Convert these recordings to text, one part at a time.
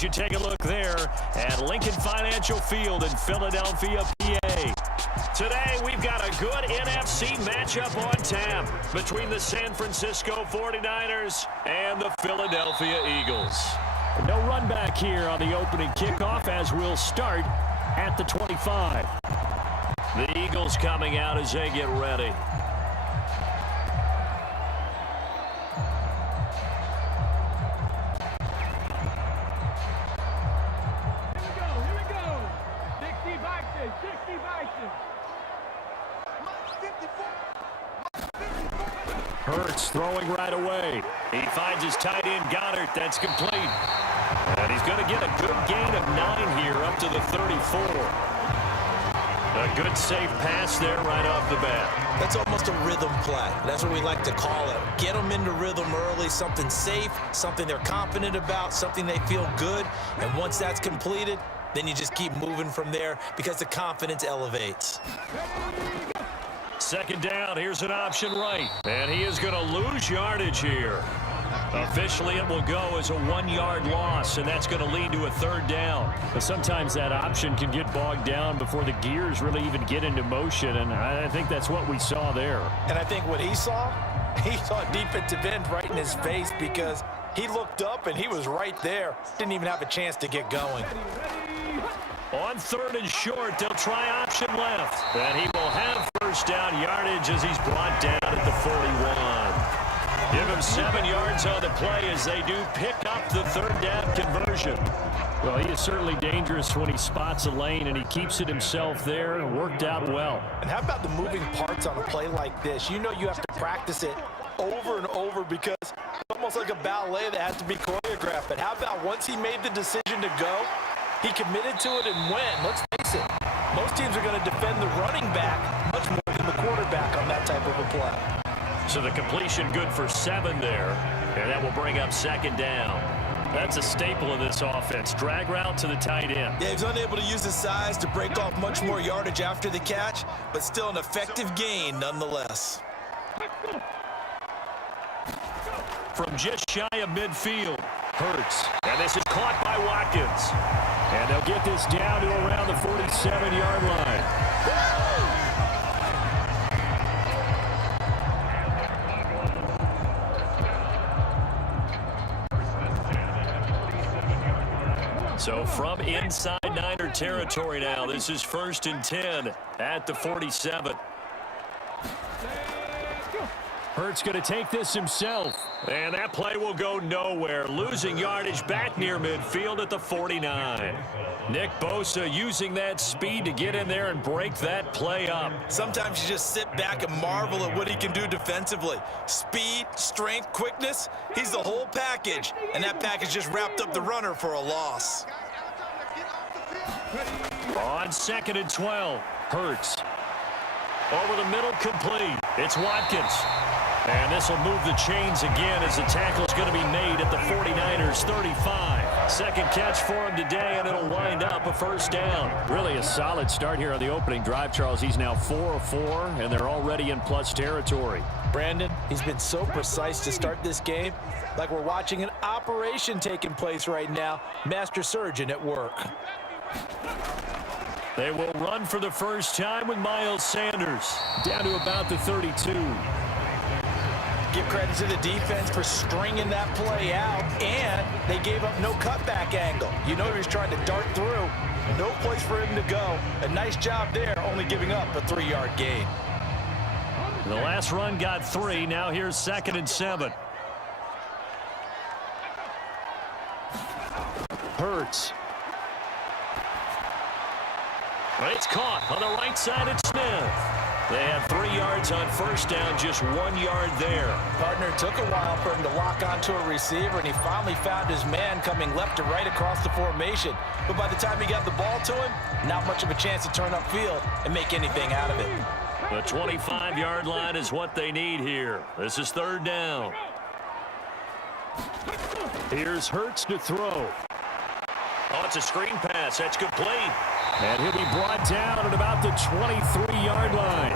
You take a look there at Lincoln Financial Field in Philadelphia, PA. Today, we've got a good NFC matchup on tap between the San Francisco 49ers and the Philadelphia Eagles. No run back here on the opening kickoff as we'll start at the 25. The Eagles coming out as they get ready. Hurts throwing right away. He finds his tight end, Goddard. That's complete. And he's going to get a good gain of 9 here up to the 34. A good safe pass there right off the bat. That's almost a rhythm play. That's what we like to call it. Get them into rhythm early, something safe, something they're confident about, something they feel good. And once that's completed, then you just keep moving from there because the confidence elevates. Second down, here's an option right. And he is going to lose yardage here. Officially, it will go as a 1-yard loss, and that's going to lead to a third down. But sometimes that option can get bogged down before the gears really even get into motion, and I think that's what we saw there. And I think what he saw a defensive end right in his face because he looked up and he was right there. Didn't even have a chance to get going. On 3rd and short, they'll try option left. And he will have first down yardage as he's brought down at the 41. Give him 7 yards on the play as they do pick up the third down conversion. Well, he is certainly dangerous when he spots a lane, and he keeps it himself there. It worked out well. And how about the moving parts on a play like this? You know you have to practice it over and over because it's almost like a ballet that has to be choreographed. But how about once he made the decision to go, he committed to it and went. Let's face it, most teams are going to defend the running back much more than the quarterback on that type of a play. So the completion good for 7 there, and that will bring up second down. That's a staple of this offense. Drag route to the tight end. Yeah, he's unable to use his size to break off much more yardage after the catch, but still an effective gain nonetheless. From just shy of midfield, Hurts. And this is caught by Watkins. And they'll get this down to around the 47-yard line. So from inside Niner territory now, this is 1st and 10 at the 47. Hurts going to take this himself. And that play will go nowhere. Losing yardage back near midfield at the 49. Nick Bosa using that speed to get in there and break that play up. Sometimes you just sit back and marvel at what he can do defensively. Speed, strength, quickness, he's the whole package. And that package just wrapped up the runner for a loss. On 2nd and 12, Hurts. Over the middle, complete. It's Watkins. And this will move the chains again as the tackle is going to be made at the 49ers 35. Second catch for him today, and it'll wind up a first down. Really a solid start here on the opening drive, Charles. He's now 4 of 4, and they're already in plus territory. Brandon, he's been so precise to start this game, like we're watching an operation taking place right now. Master surgeon at work. They will run for the first time with Miles Sanders down to about the 32. Give credit to the defense for stringing that play out, and they gave up no cutback angle. You know he was trying to dart through. No place for him to go. A nice job there, only giving up a 3-yard gain. The last run got 3. Now here's 2nd and 7. Hurts. It's caught on the right side at Smith. They have 3 yards on first down, just 1 yard there. Partner, took a while for him to lock onto a receiver, and he finally found his man coming left to right across the formation. But by the time he got the ball to him, not much of a chance to turn upfield and make anything out of it. The 25-yard line is what they need here. This is 3rd down. Here's Hurts to throw. Oh, it's a screen pass. That's complete. And he'll be brought down at about the 23-yard line.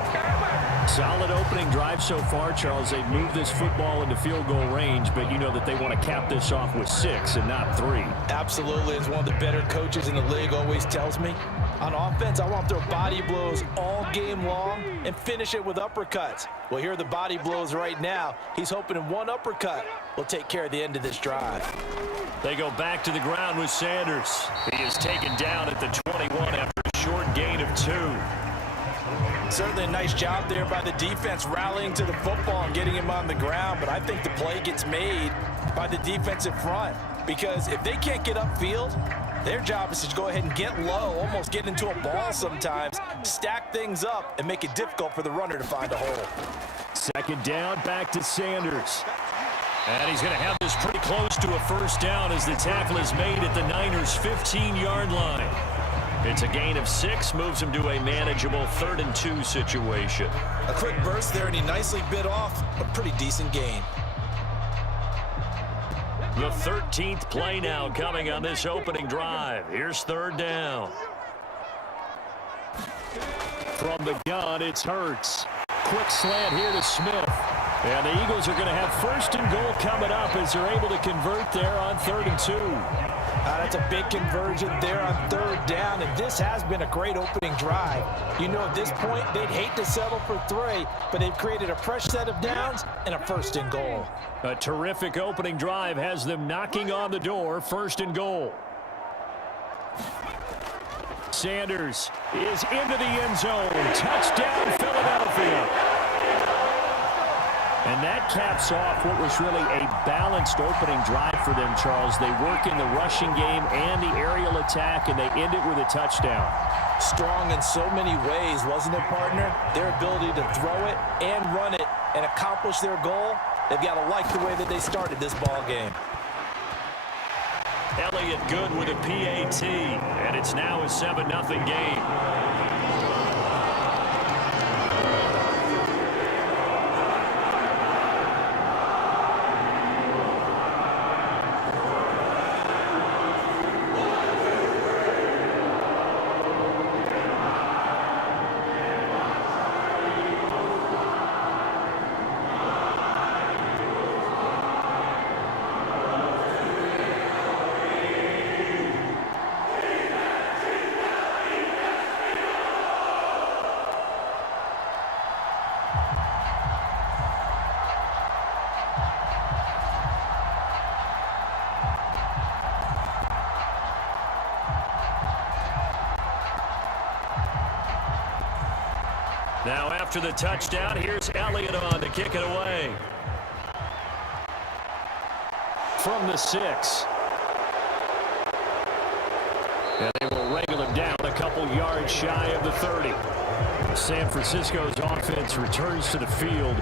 Solid opening drive so far, Charles. They've moved this football into field goal range, but you know that they want to cap this off with 6 and not 3. Absolutely. As one of the better coaches in the league always tells me, on offense, I want their body blows all game long and finish it with uppercuts. Well, here are the body blows right now. He's hoping in one uppercut will take care of the end of this drive. They go back to the ground with Sanders. He is taken down at the 21 after a short gain of 2. Certainly a nice job there by the defense rallying to the football and getting him on the ground, but I think the play gets made by the defensive front because if they can't get upfield, their job is to go ahead and get low, almost get into a ball sometimes, stack things up, and make it difficult for the runner to find a hole. Second down, back to Sanders. And he's going to have this pretty close to a first down as the tackle is made at the Niners' 15-yard line. It's a gain of 6, moves him to a manageable 3rd and 2 situation. A quick burst there, and he nicely bit off a pretty decent gain. The 13th play now coming on this opening drive. Here's 3rd down. From the gun, it's Hurts. Quick slant here to Smith. And the Eagles are going to have 1st and goal coming up as they're able to convert there on 3rd and 2. That's a big conversion there on 3rd down, and this has been a great opening drive. You know, at this point, they'd hate to settle for 3, but they've created a fresh set of downs and a 1st and goal. A terrific opening drive has them knocking on the door, 1st and goal. Sanders is into the end zone. Touchdown, Philadelphia. And that caps off what was really a balanced opening drive for them, Charles. They work in the rushing game and the aerial attack, and they end it with a touchdown. Strong in so many ways, wasn't it, partner? Their ability to throw it and run it and accomplish their goal, they've got to like the way that they started this ball game. Elliott good with a PAT, and it's now a 7-0 game. Now after the touchdown, here's Elliott on to kick it away. From the 6. And they will wrangle him down a couple yards shy of the 30. San Francisco's offense returns to the field.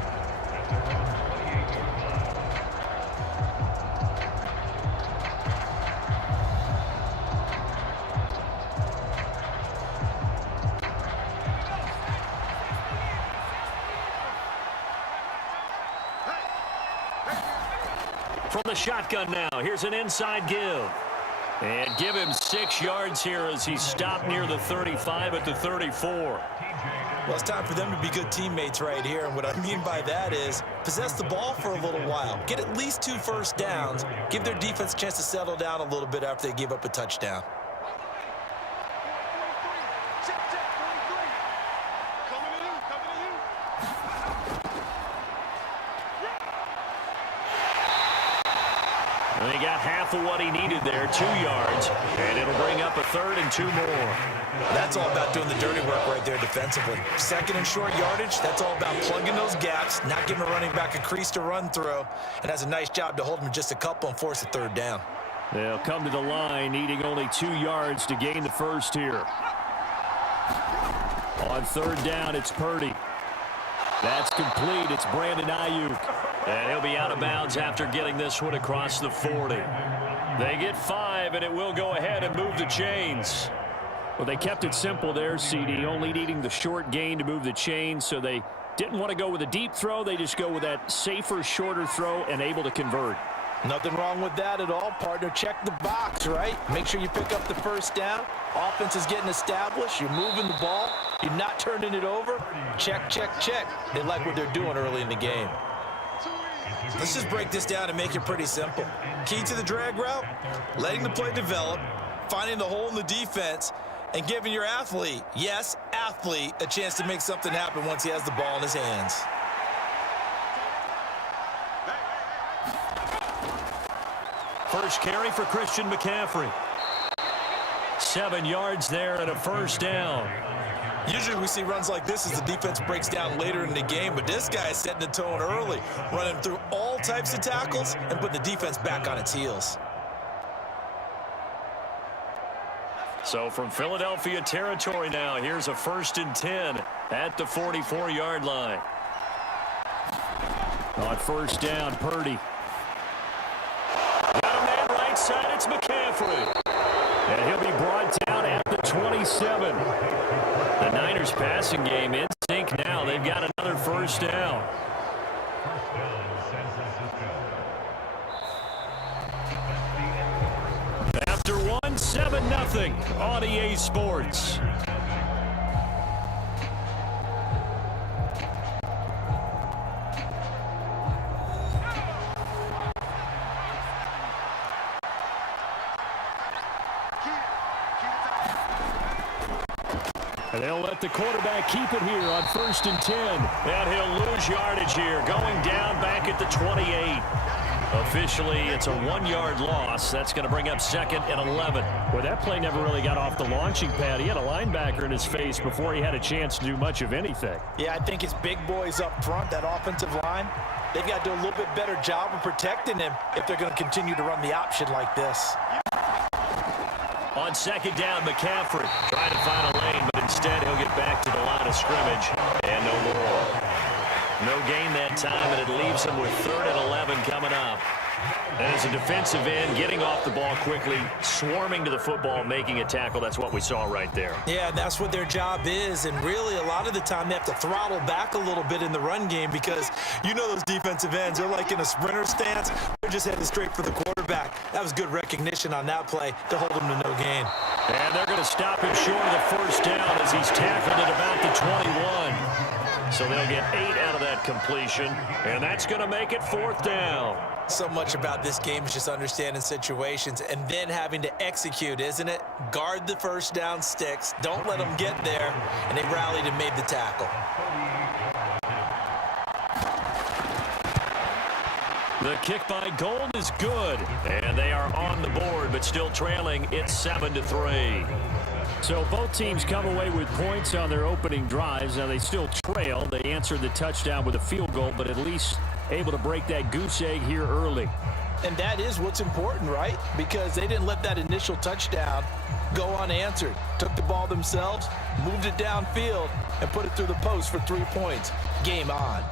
From the shotgun now, here's an inside give. And give him 6 yards here as he stopped near the 35 at the 34. Well, it's time for them to be good teammates right here, and what I mean by that is possess the ball for a little while, get at least 2 first downs, give their defense a chance to settle down a little bit after they give up a touchdown. And he got half of what he needed there, 2 yards, and it'll bring up a 3rd and 2 more. That's all about doing the dirty work right there defensively. 2nd and short yardage, that's all about plugging those gaps, not giving a running back a crease to run through, and has a nice job to hold him just a couple and force a 3rd down. They'll come to the line, needing only 2 yards to gain the first here. On 3rd down, it's Purdy. That's complete. It's Brandon Ayuk. And he'll be out of bounds after getting this one across the 40. They get 5, and it will go ahead and move the chains. Well, they kept it simple there, CD, only needing the short gain to move the chains, so they didn't want to go with a deep throw. They just go with that safer, shorter throw and able to convert. Nothing wrong with that at all, partner. Check the box, right? Make sure you pick up the first down. Offense is getting established. You're moving the ball. You're not turning it over. Check, check, check. They like what they're doing early in the game. Let's just break this down and make it pretty simple. Key to the drag route, letting the play develop, finding the hole in the defense, and giving your athlete, yes, athlete, a chance to make something happen once he has the ball in his hands. First carry for Christian McCaffrey. 7 yards there and a first down. Usually we see runs like this as the defense breaks down later in the game, but this guy is setting the tone early, running through all types of tackles and putting the defense back on its heels. So from Philadelphia territory now, here's a 1st and 10 at the 44-yard line. On first down, Purdy. Got a man right side, it's McCaffrey. And he'll be brought down at the 27. The Niners passing game in sync now. They've got another first down. After 7-0 on EA Sports. And they'll let the quarterback keep it here on 1st and 10. And he'll lose yardage here, going down back at the 28. Officially, it's a 1-yard loss. That's going to bring up 2nd and 11. Well, that play never really got off the launching pad. He had a linebacker in his face before he had a chance to do much of anything. Yeah, I think it's big boys up front, that offensive line. They've got to do a little bit better job of protecting him if they're going to continue to run the option like this. On 2nd down, McCaffrey trying to find a lane, but instead he'll get back to the line of scrimmage. And no more. No gain that time, and it leaves him with 3rd and 11 coming up. And as a defensive end, getting off the ball quickly, swarming to the football, making a tackle. That's what we saw right there. Yeah, that's what their job is. And really, a lot of the time, they have to throttle back a little bit in the run game because you know those defensive ends, they're like in a sprinter stance. They're just headed straight for the quarterback. That was good recognition on that play to hold him to no gain. And they're going to stop him short of the first down as he's tackled at about the 21. So they'll get 8 out of that completion, and that's going to make it 4th down. So much about this game is just understanding situations and then having to execute, isn't it? Guard the first down sticks. Don't let them get there, and they rallied and made the tackle. The kick by Gold is good, and they are on the board, but still trailing. It's 7-3. So both teams come away with points on their opening drives. Now they still trail. They answered the touchdown with a field goal, but at least able to break that goose egg here early. And that is what's important, right? Because they didn't let that initial touchdown go unanswered. Took the ball themselves, moved it downfield, and put it through the post for 3 points. Game on.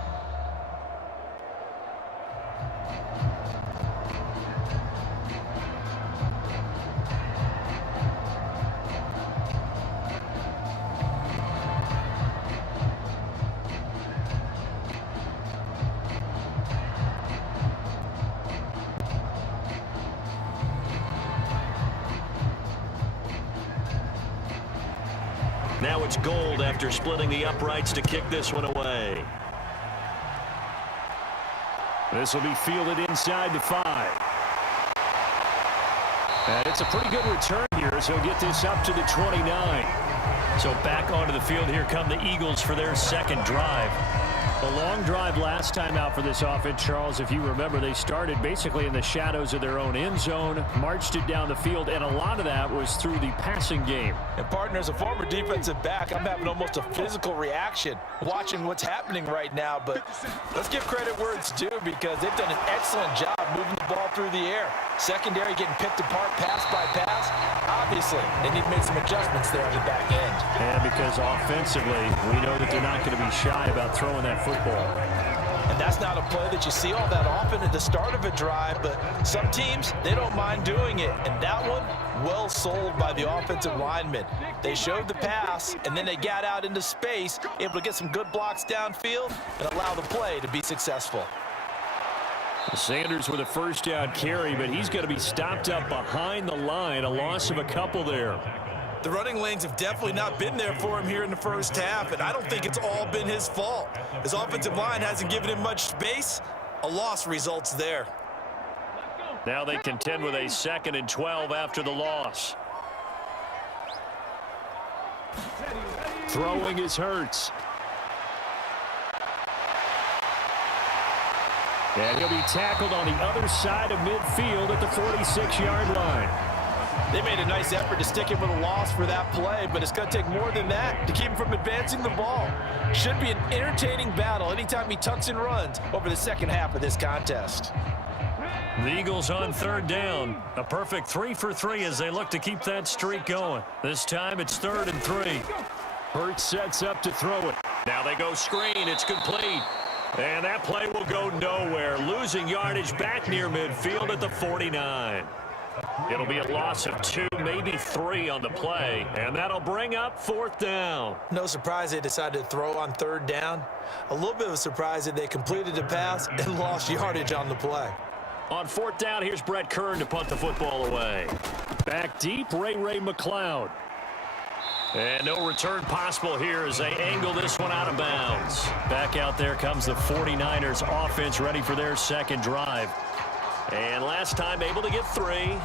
Now it's Gold after splitting the uprights to kick this one away. This will be fielded inside the 5. And it's a pretty good return here as he'll get this up to the 29. So back onto the field, here come the Eagles for their 2nd drive. A long drive last time out for this offense, Charles. If you remember, they started basically in the shadows of their own end zone, marched it down the field, and a lot of that was through the passing game. And partner, as a former defensive back, I'm having almost a physical reaction watching what's happening right now. But let's give credit where it's due because they've done an excellent job moving the ball through the air. Secondary getting picked apart pass by pass. Obviously, they need to make some adjustments there on the back end. And because offensively, we know that they're not going to be shy about throwing that football. And that's not a play that you see all that often at the start of a drive, but some teams, they don't mind doing it. And that one, well sold by the offensive lineman. They showed the pass, and then they got out into space, able to get some good blocks downfield and allow the play to be successful. Sanders with a first down carry, but he's going to be stopped up behind the line. A loss of a couple there. The running lanes have definitely not been there for him here in the first half, and I don't think it's all been his fault. His offensive line hasn't given him much space. A loss results there. Now they contend with a 2nd and 12 after the loss. Throwing is Hurts. And he'll be tackled on the other side of midfield at the 46-yard line. They made a nice effort to stick him with a loss for that play, but it's going to take more than that to keep him from advancing the ball. Should be an entertaining battle anytime he tucks and runs over the second half of this contest. The Eagles on 3rd down. A perfect 3 for 3 as they look to keep that streak going. This time it's 3rd and 3. Hurts sets up to throw it. Now they go screen. It's complete. And that play will go nowhere. Losing yardage back near midfield at the 49. It'll be a loss of 2, maybe 3 on the play. And that'll bring up 4th down. No surprise they decided to throw on 3rd down. A little bit of a surprise that they completed the pass and lost yardage on the play. On 4th down, here's Brett Kern to punt the football away. Back deep, Ray McLeod. And no return possible here as they angle this one out of bounds. Back out there comes the 49ers offense ready for their 2nd drive. And last time able to get 3.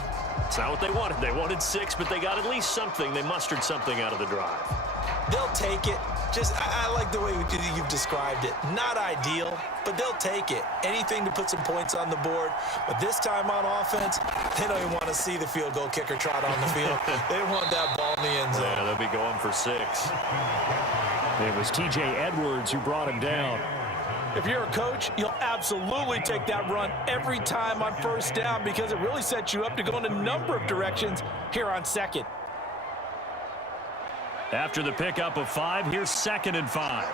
It's not what they wanted. They wanted 6, but they got at least something. They mustered something out of the drive. They'll take it. I like the way you've described it. Not ideal, but they'll take it. Anything to put some points on the board. But this time on offense, they don't even want to see the field goal kicker trot on the field. They want that ball in the end zone. Yeah, they'll be going for 6. It was T.J. Edwards who brought him down. If you're a coach, you'll absolutely take that run every time on 1st down because it really sets you up to go in a number of directions here on 2nd. After the pickup of 5, here's 2nd and 5.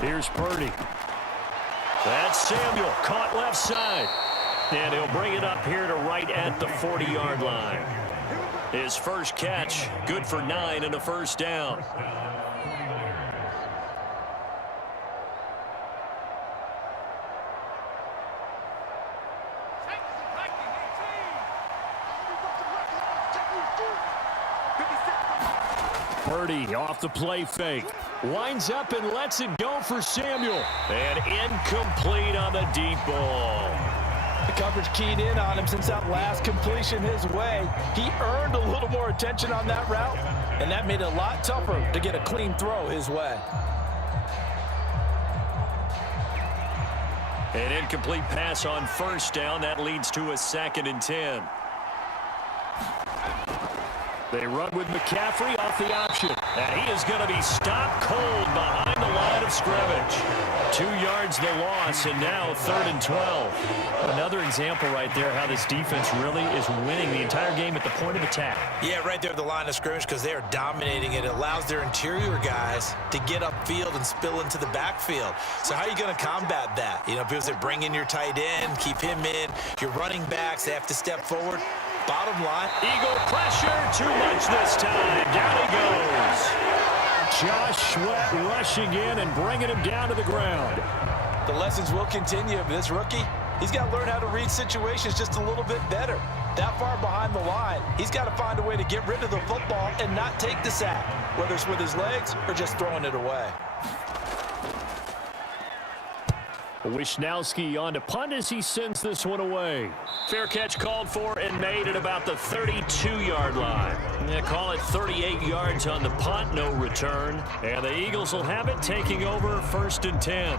Here's Purdy. That's Samuel, caught left side. And he'll bring it up here to right at the 40-yard line. His first catch, good for 9 and a 1st down. Purdy off the play fake. Winds up and lets it go for Samuel. And incomplete on the deep ball. The coverage keyed in on him since that last completion his way. He earned a little more attention on that route, and that made it a lot tougher to get a clean throw his way. An incomplete pass on 1st down. That leads to a 2nd and 10. They run with McCaffrey off the option. And he is going to be stopped cold behind the line of scrimmage. 2 yards the loss, and now 3rd and 12. Another example right there how this defense really is winning the entire game at the point of attack. Yeah, right there at the line of scrimmage because they are dominating it. It allows their interior guys to get upfield and spill into the backfield. So how are you going to combat that? You know, people say bring in your tight end, keep him in. Your running backs, they have to step forward. Bottom line, Eagle pressure, too much this time. Down he goes. Josh Sweat rushing in and bringing him down to the ground. The lessons will continue, but this rookie, he's got to learn how to read situations just a little bit better. That far behind the line, he's got to find a way to get rid of the football and not take the sack, whether it's with his legs or just throwing it away. Wishnowski on to punt as he sends this one away. Fair catch called for and made at about the 32-yard line. They call it 38 yards on the punt, no return. And the Eagles will have it taking over 1st and 10.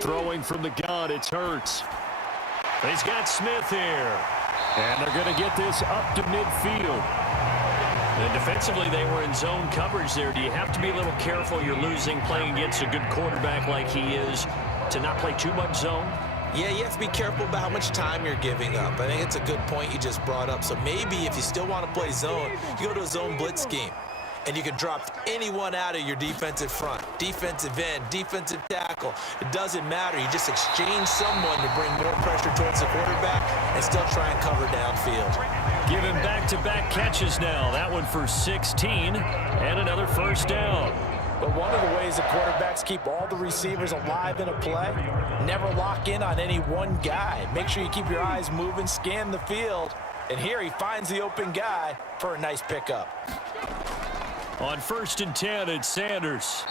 Throwing from the gun, it's Hurts. He's got Smith here. And they're going to get this up to midfield. And defensively, they were in zone coverage there. Do you have to be a little careful? You're losing playing against a good quarterback like he is to not play too much zone? yeah, you have to be careful about how much time you're giving up. I think it's a good point you just brought up. So maybe if you still want to play zone, you go to a zone blitz scheme. and you can drop anyone out of your defensive front, defensive end, defensive tackle. It doesn't matter. You just exchange someone to bring more pressure towards the quarterback and still try and cover downfield. Give him back-to-back catches now. That one for 16 and another first down. But one of the ways the quarterbacks keep all the receivers alive in a play, never lock in on any one guy. Make sure you keep your eyes moving, scan the field. And here he finds the open guy for a nice pickup. On 1st and 10, it's Sanders.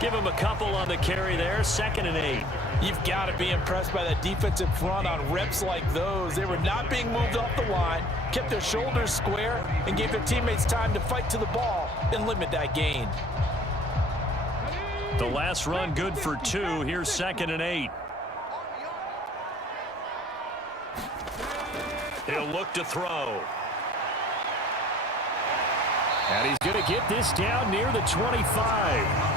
Give him a couple on the carry there, 2nd and 8. You've got to be impressed by that defensive front on reps like those. They were not being moved off the line, kept their shoulders square, and gave their teammates time to fight to the ball and limit that gain. The last run good for 2. Here's 2nd and 8. He'll look to throw. And he's going to get this down near the 25.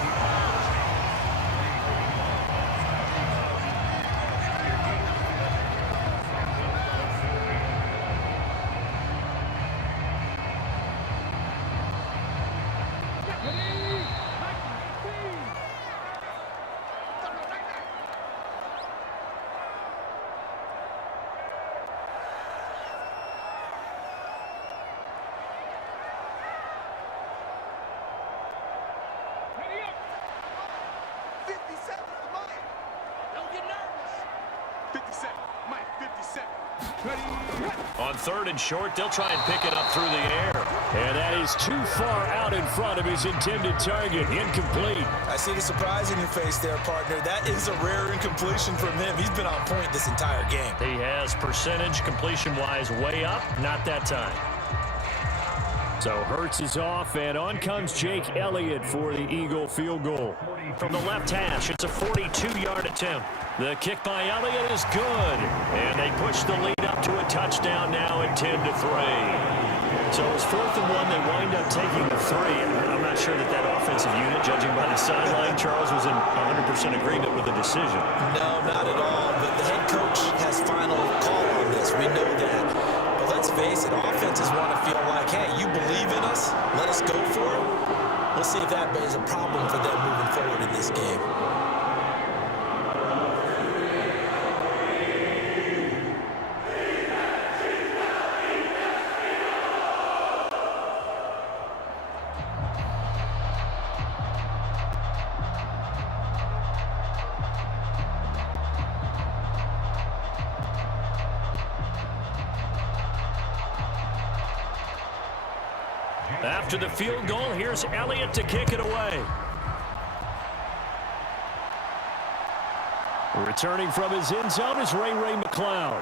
On 3rd and short, they'll try and pick it up through the air. And that is too far out in front of his intended target. Incomplete. I see the surprise in your face there, partner. That is a rare incompletion from him. He's been on point this entire game. He has percentage completion-wise way up. Not that time. So Hurts is off, and on comes Jake Elliott for the Eagle field goal. From the left hash, it's a 42-yard attempt. The kick by Elliott is good, and they push the lead up to a touchdown now at 10-3. So it's 4th and 1. They wind up taking the 3. I'm not sure that offensive unit, judging by the sideline, Charles, was in 100% agreement with the decision. No, not at all. But the head coach has final call on this. We know that. But let's face it, offenses want to feel like, hey, you believe in us, let us go for it. We'll see if that is a problem for them moving forward in this game. After the field goal, here's Elliott to kick it away. Returning from his end zone is Ray McCloud.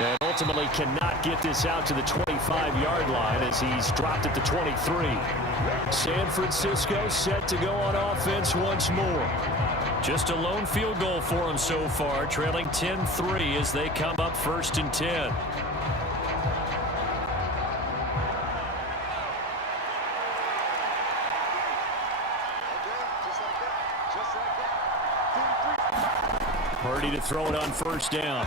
And ultimately cannot get this out to the 25-yard line as he's dropped at the 23. San Francisco set to go on offense once more. Just a lone field goal for him so far, trailing 10-3 as they come up 1st and 10. Purdy to throw it on 1st down.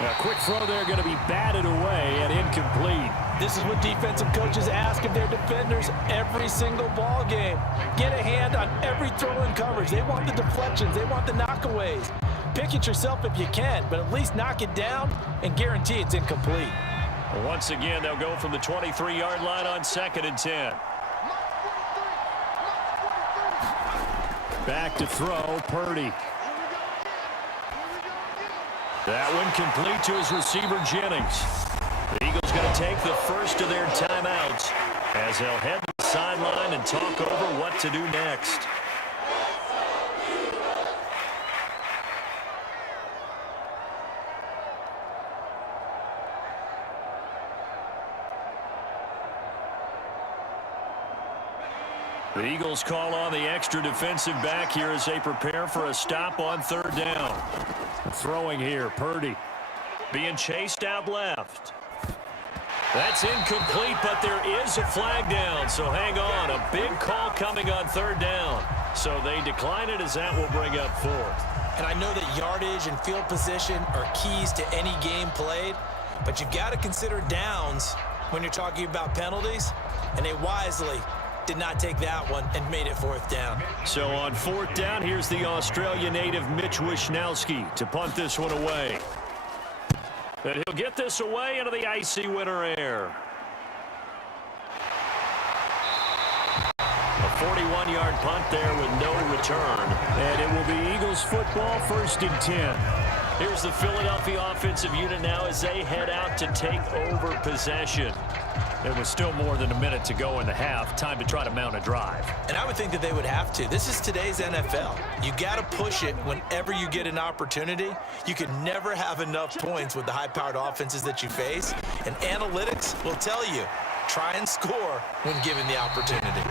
A quick throw there going to be batted away and incomplete. This is what defensive coaches ask of their defenders every single ball game. Get a hand on every throw in coverage. They want the deflections. They want the knockaways. Pick it yourself if you can, but at least knock it down and guarantee it's incomplete. Once again, they'll go from the 23-yard line on 2nd and 10. Back to throw, Purdy. That one complete to his receiver, Jennings. The Eagles going to take the first of their timeouts as they'll head to the sideline and talk over what to do next. The Eagles call on the extra defensive back here as they prepare for a stop on 3rd down. Throwing here, Purdy being chased out left. That's incomplete, but there is a flag down, so hang on. A big call coming on 3rd down. So they decline it as that will bring up 4th. And I know that yardage and field position are keys to any game played, but you've got to consider downs when you're talking about penalties. and they wisely did not take that one and made it fourth down. So on fourth down, here's the Australia native Mitch Wishnowsky to punt this one away. And he'll get this away into the icy winter air. A 41-yard punt there with no return. And it will be Eagles football, 1st and 10. Here's the Philadelphia offensive unit now as they head out to take over possession. There was still more than a minute to go in the half. Time to try to mount a drive. And I would think that they would have to. This is today's NFL. You got to push it whenever you get an opportunity. You can never have enough points with the high-powered offenses that you face. And analytics will tell you, try and score when given the opportunity.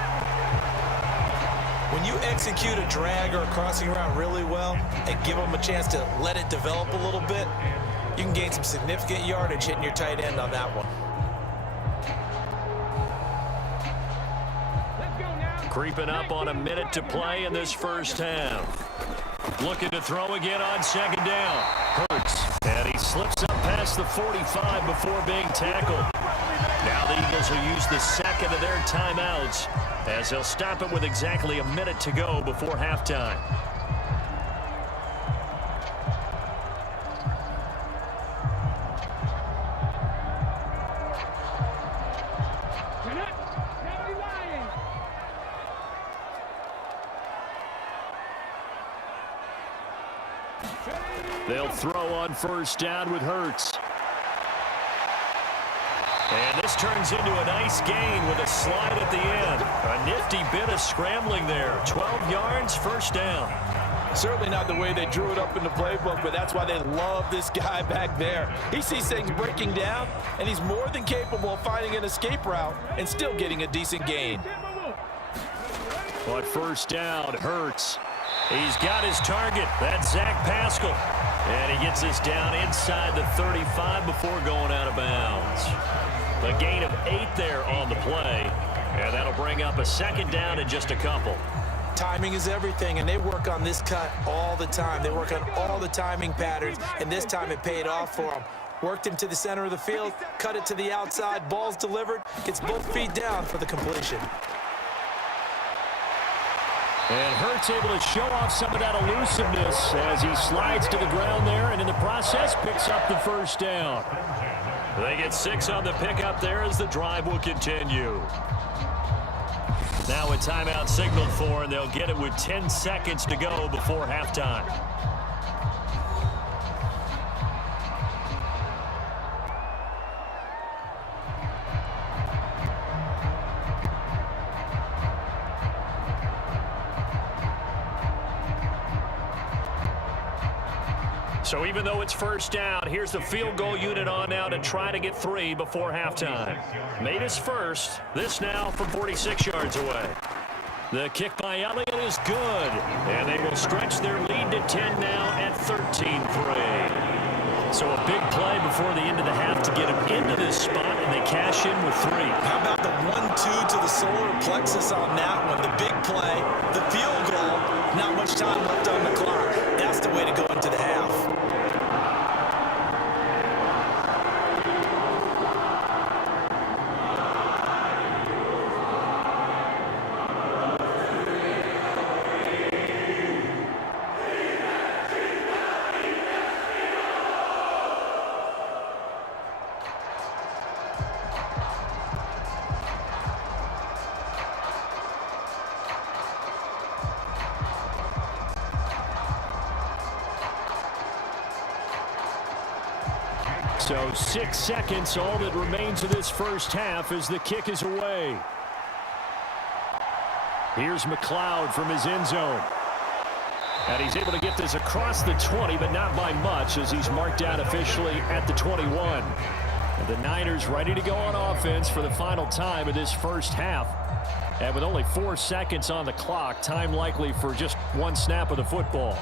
When you execute a drag or a crossing route really well and give them a chance to let it develop a little bit, you can gain some significant yardage hitting your tight end on that one. Creeping up on a minute to play in this first half. Looking to throw again on 2nd down. Hurts. And he slips up past the 45 before being tackled. Now the Eagles will use the second of their timeouts as they'll stop it with exactly a minute to go before halftime. They'll throw on 1st down with Hurts. And this turns into a nice gain with a slide at the end. A nifty bit of scrambling there. 12 yards, 1st down. Certainly not the way they drew it up in the playbook, but that's why they love this guy back there. He sees things breaking down, and he's more than capable of finding an escape route and still getting a decent gain. On 1st down, Hurts. He's got his target. That's Zach Pascal. And he gets this down inside the 35 before going out of bounds. A gain of 8 there on the play. And that'll bring up a 2nd down in just a couple. Timing is everything, and they work on this cut all the time. They work on all the timing patterns, and this time it paid off for them. Worked him to the center of the field, cut it to the outside, ball's delivered, gets both feet down for the completion. And Hurts able to show off some of that elusiveness as he slides to the ground there, and in the process picks up the 1st down. They get 6 on the pickup there as the drive will continue. Now a timeout signaled for, and they'll get it with 10 seconds to go before halftime. So even though it's 1st down, here's the field goal unit on now to try to get 3 before halftime. Made his first. This now from 46 yards away. The kick by Elliott is good. And they will stretch their lead to 10 now at 13-3. So a big play before the end of the half to get him into this spot, and they cash in with 3. How about the 1-2 to the solar plexus on that one? The big play, the field goal, not much time left on the clock. That's the way to go into the half. So 6 seconds, all that remains of this first half as the kick is away. Here's McLeod from his end zone. And he's able to get this across the 20, but not by much as he's marked out officially at the 21. And the Niners ready to go on offense for the final time of this first half. And with only 4 seconds on the clock, time likely for just 1 snap of the football.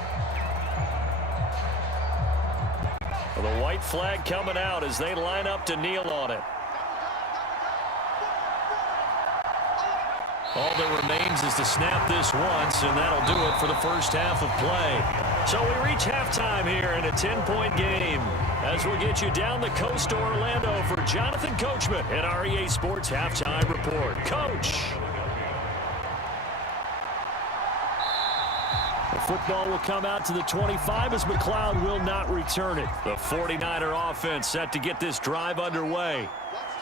The white flag coming out as they line up to kneel on it. All that remains is to snap this once, and that'll do it for the first half of play. So we reach halftime here in a 10-point game as we'll get you down the coast to Orlando for Jonathan Coachman at our EA Sports Halftime Report. Coach. The football will come out to the 25 as McLeod will not return it. The 49er offense set to get this drive underway.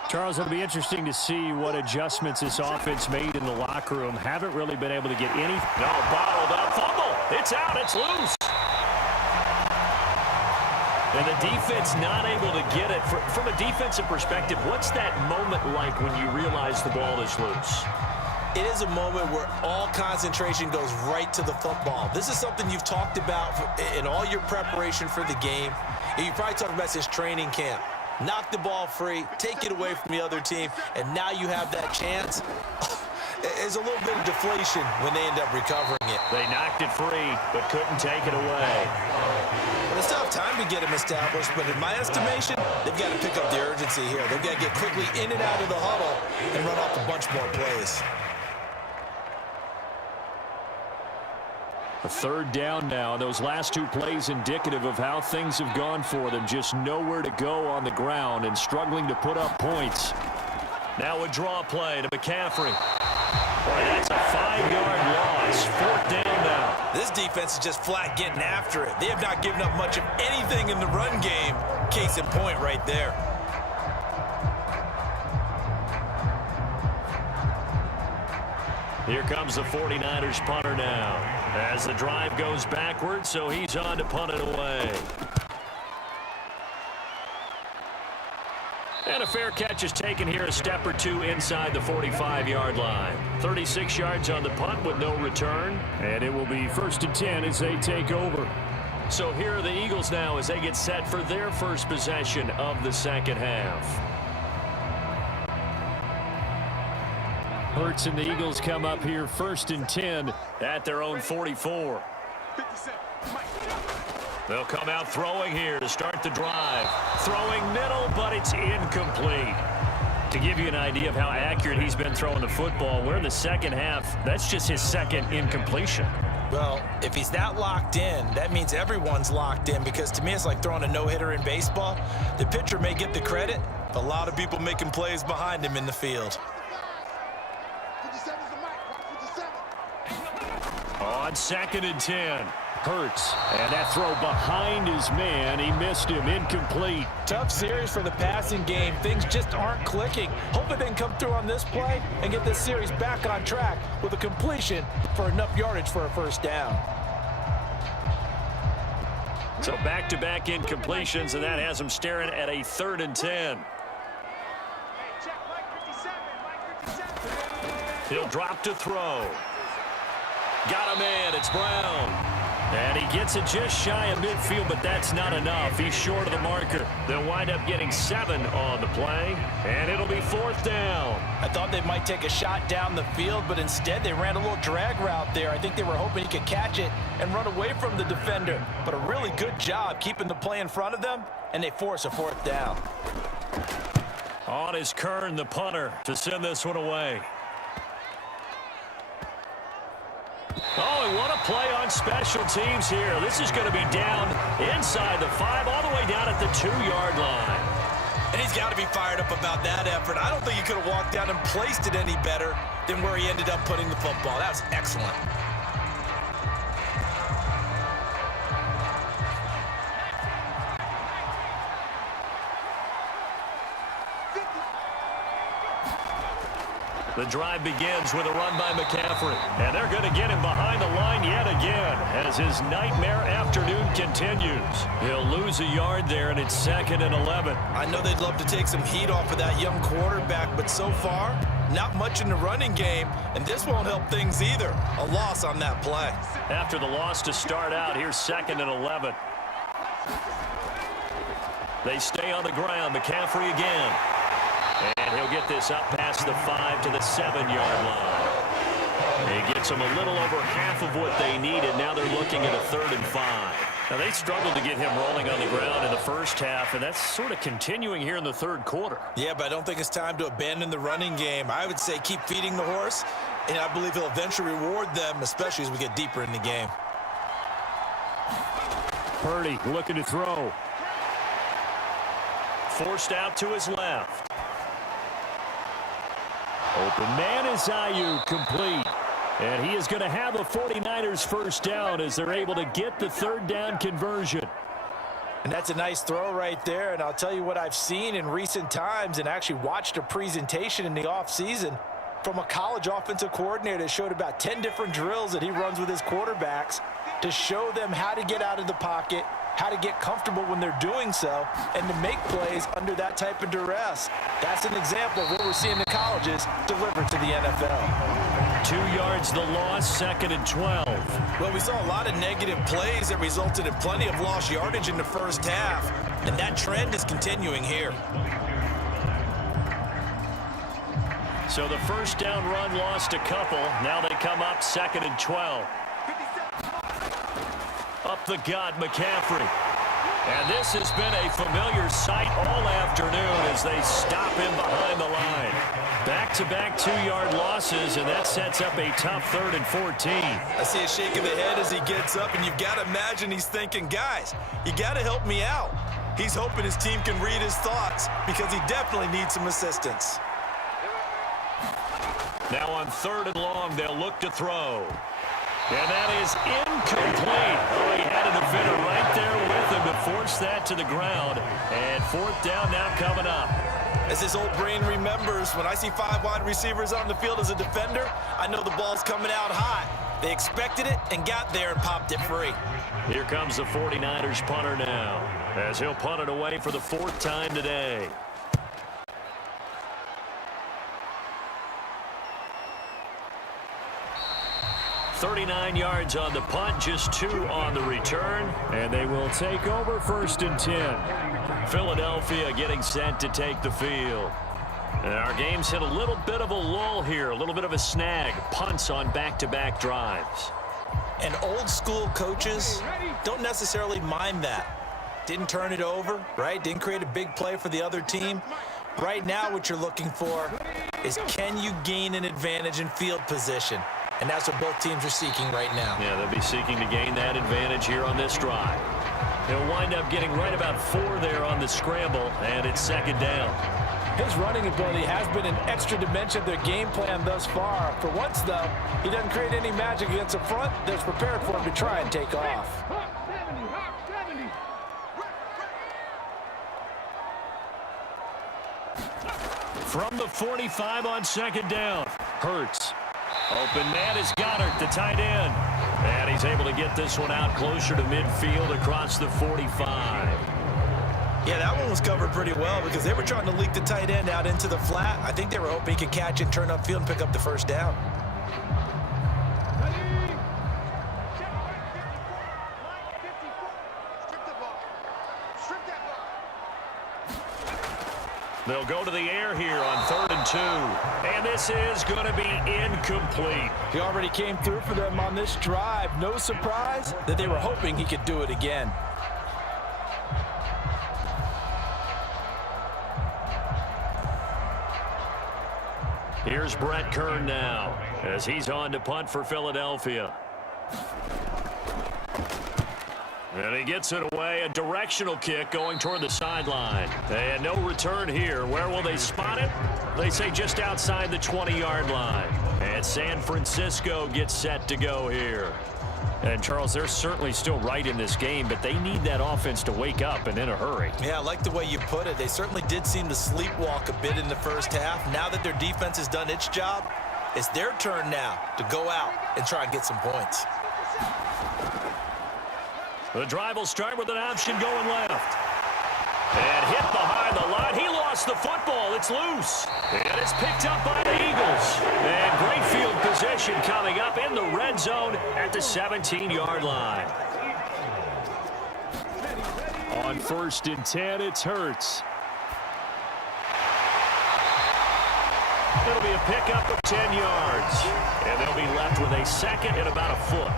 Charles, it'll be interesting to see what adjustments this offense made in the locker room. Haven't really been able to get any. No, bottled up. Fumble. It's out. It's loose. And the defense not able to get it. From a defensive perspective, what's that moment like when you realize the ball is loose? It is a moment where all concentration goes right to the football. This is something you've talked about in all your preparation for the game. And you probably talked about this training camp. Knock the ball free, take it away from the other team, and now you have that chance. There's a little bit of deflation when they end up recovering it. They knocked it free, but couldn't take it away. Well, it's tough time to get them established, but in my estimation, they've got to pick up the urgency here. They've got to get quickly in and out of the huddle and run off a bunch more plays. A third down now. Those last two plays indicative of how things have gone for them. Just nowhere to go on the ground and struggling to put up points. Now a draw play to McCaffrey. Boy, that's a 5-yard loss. Fourth down now. This defense is just flat getting after it. They have not given up much of anything in the run game. Case in point right there. Here comes the 49ers punter now. As the drive goes backwards, so he's on to punt it away. And a fair catch is taken here, a step or two inside the 45-yard line. 36 yards on the punt with no return. And it will be 1st and 10 as they take over. So here are the Eagles now as they get set for their first possession of the second half. Hurts and the Eagles come up here 1st and 10 at their own 44. They'll come out throwing here to start the drive. Throwing middle, but it's incomplete. To give you an idea of how accurate he's been throwing the football, we're in the second half. That's just his second incompletion. Well, if he's that locked in, that means everyone's locked in, because to me it's like throwing a no-hitter in baseball. The pitcher may get the credit, but a lot of people making plays behind him in the field. On 2nd and 10, Hurts, and that throw behind his man. He missed him, incomplete. Tough series for the passing game. Things just aren't clicking. Hopefully they can come through on this play and get this series back on track with a completion for enough yardage for a first down. So back-to-back incompletions, and that has him staring at a 3rd and 10. He'll drop to throw. Got a man. It's Brown. And he gets it just shy of midfield, but that's not enough. He's short of the marker. They'll wind up getting 7 on the play, and it'll be 4th down. I thought they might take a shot down the field, but instead they ran a little drag route there. I think they were hoping he could catch it and run away from the defender. But a really good job keeping the play in front of them, and they force a 4th down. On is Kern, the punter, to send this one away. Oh, and what a play on special teams here. This is going to be down inside the 5, all the way down at the 2-yard line. And he's got to be fired up about that effort. I don't think he could have walked down and placed it any better than where he ended up putting the football. That was excellent. The drive begins with a run by McCaffrey. And they're going to get him behind the line yet again as his nightmare afternoon continues. He'll lose a yard there, and it's 2nd and 11. I know they'd love to take some heat off of that young quarterback, but so far, not much in the running game, and this won't help things either. A loss on that play. After the loss to start out, here's 2nd and 11. They stay on the ground. McCaffrey again. And he'll get this up past the 5 to the 7-yard line. He gets them a little over half of what they needed. Now they're looking at a 3rd and 5. Now they struggled to get him rolling on the ground in the first half, and that's sort of continuing here in the 3rd quarter. Yeah, but I don't think it's time to abandon the running game. I would say keep feeding the horse and I believe he'll eventually reward them, especially as we get deeper in the game. Purdy looking to throw. Forced out to his left. Open man is Ayuk, complete. And he is going to have a 49ers first down as they're able to get the third down conversion. And that's a nice throw right there. And I'll tell you what I've seen in recent times and actually watched a presentation in the offseason from a college offensive coordinator that showed about 10 different drills that he runs with his quarterbacks to show them how to get out of the pocket, how to get comfortable when they're doing so, and to make plays under that type of duress. That's an example of what we're seeing the colleges deliver to the NFL. 2 yards the loss, 2nd and 12. Well, we saw a lot of negative plays that resulted in plenty of lost yardage in the first half, and that trend is continuing here. So the first down run lost a couple. Now they come up 2nd and 12. Up the gut, McCaffrey. And this has been a familiar sight all afternoon as they stop him behind the line. Back-to-back 2-yard losses, and that sets up a tough 3rd and 14. I see a shake of the head as he gets up, and you've got to imagine he's thinking, guys, you got to help me out. He's hoping his team can read his thoughts because he definitely needs some assistance. Now on 3rd and long, they'll look to throw. And that is incomplete. Oh, he had a defender right there with him to force that to the ground. And 4th down now coming up. As his old brain remembers, when I see 5 wide receivers on the field as a defender, I know the ball's coming out hot. They expected it and got there and popped it free. Here comes the 49ers punter now, as he'll punt it away for the 4th time today. 39 yards on the punt, just 2 on the return. And they will take over 1st and 10. Philadelphia getting set to take the field. And our game's hit a little bit of a lull here, a little bit of a snag. Punts on back-to-back drives. And old school coaches don't necessarily mind that. Didn't turn it over, right? Didn't create a big play for the other team. Right now what you're looking for is, can you gain an advantage in field position? And that's what both teams are seeking right now. Yeah, they'll be seeking to gain that advantage here on this drive. He'll wind up getting right about 4 there on the scramble, and it's 2nd down. His running ability has been an extra dimension of their game plan thus far. For once, though, he doesn't create any magic against the front that's prepared for him to try and take off. From the 45 on 2nd down, Hurts. Open man is Goddard, the tight end. And he's able to get this one out closer to midfield across the 45. Yeah, that one was covered pretty well because they were trying to leak the tight end out into the flat. I think they were hoping he could catch it, turn upfield, and pick up the first down. They'll go to the air here on 3rd and 2. And this is going to be incomplete. He already came through for them on this drive. No surprise that they were hoping he could do it again. Here's Brett Kern now as he's on to punt for Philadelphia. And he gets it away, a directional kick going toward the sideline. And no return here. Where will they spot it? They say just outside the 20-yard line. And San Francisco gets set to go here. And, Charles, they're certainly still right in this game, but they need that offense to wake up and in a hurry. Yeah, I like the way you put it. They certainly did seem to sleepwalk a bit in the first half. Now that their defense has done its job, it's their turn now to go out and try and get some points. The drive will start with an option going left. And hit behind the line. He lost the football. It's loose. And it's picked up by the Eagles. And great field position coming up in the red zone at the 17-yard line. On 1st and 10, it's Hurts. It'll be a pickup of 10 yards. And they'll be left with a 2nd and about a foot.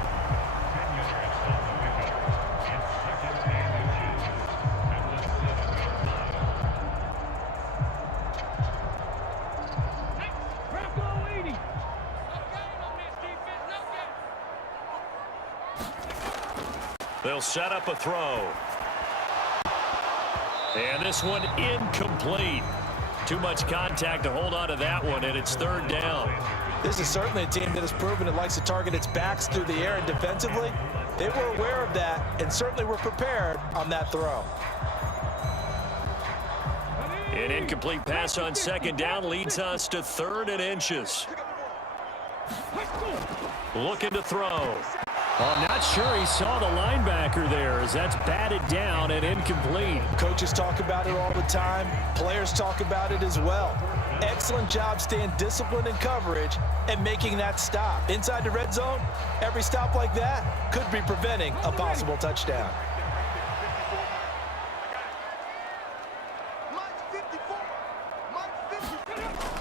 They'll set up a throw. And this one incomplete. Too much contact to hold on to that one, and it's third down. This is certainly a team that has proven it likes to target its backs through the air, and defensively, they were aware of that and certainly were prepared on that throw. An incomplete pass on second down leads us to 3rd and inches. Looking to throw. Well, I'm not sure he saw the linebacker there as that's batted down and incomplete. Coaches talk about it all the time. Players talk about it as well. Excellent job staying disciplined in coverage and making that stop. Inside the red zone, every stop like that could be preventing a possible touchdown.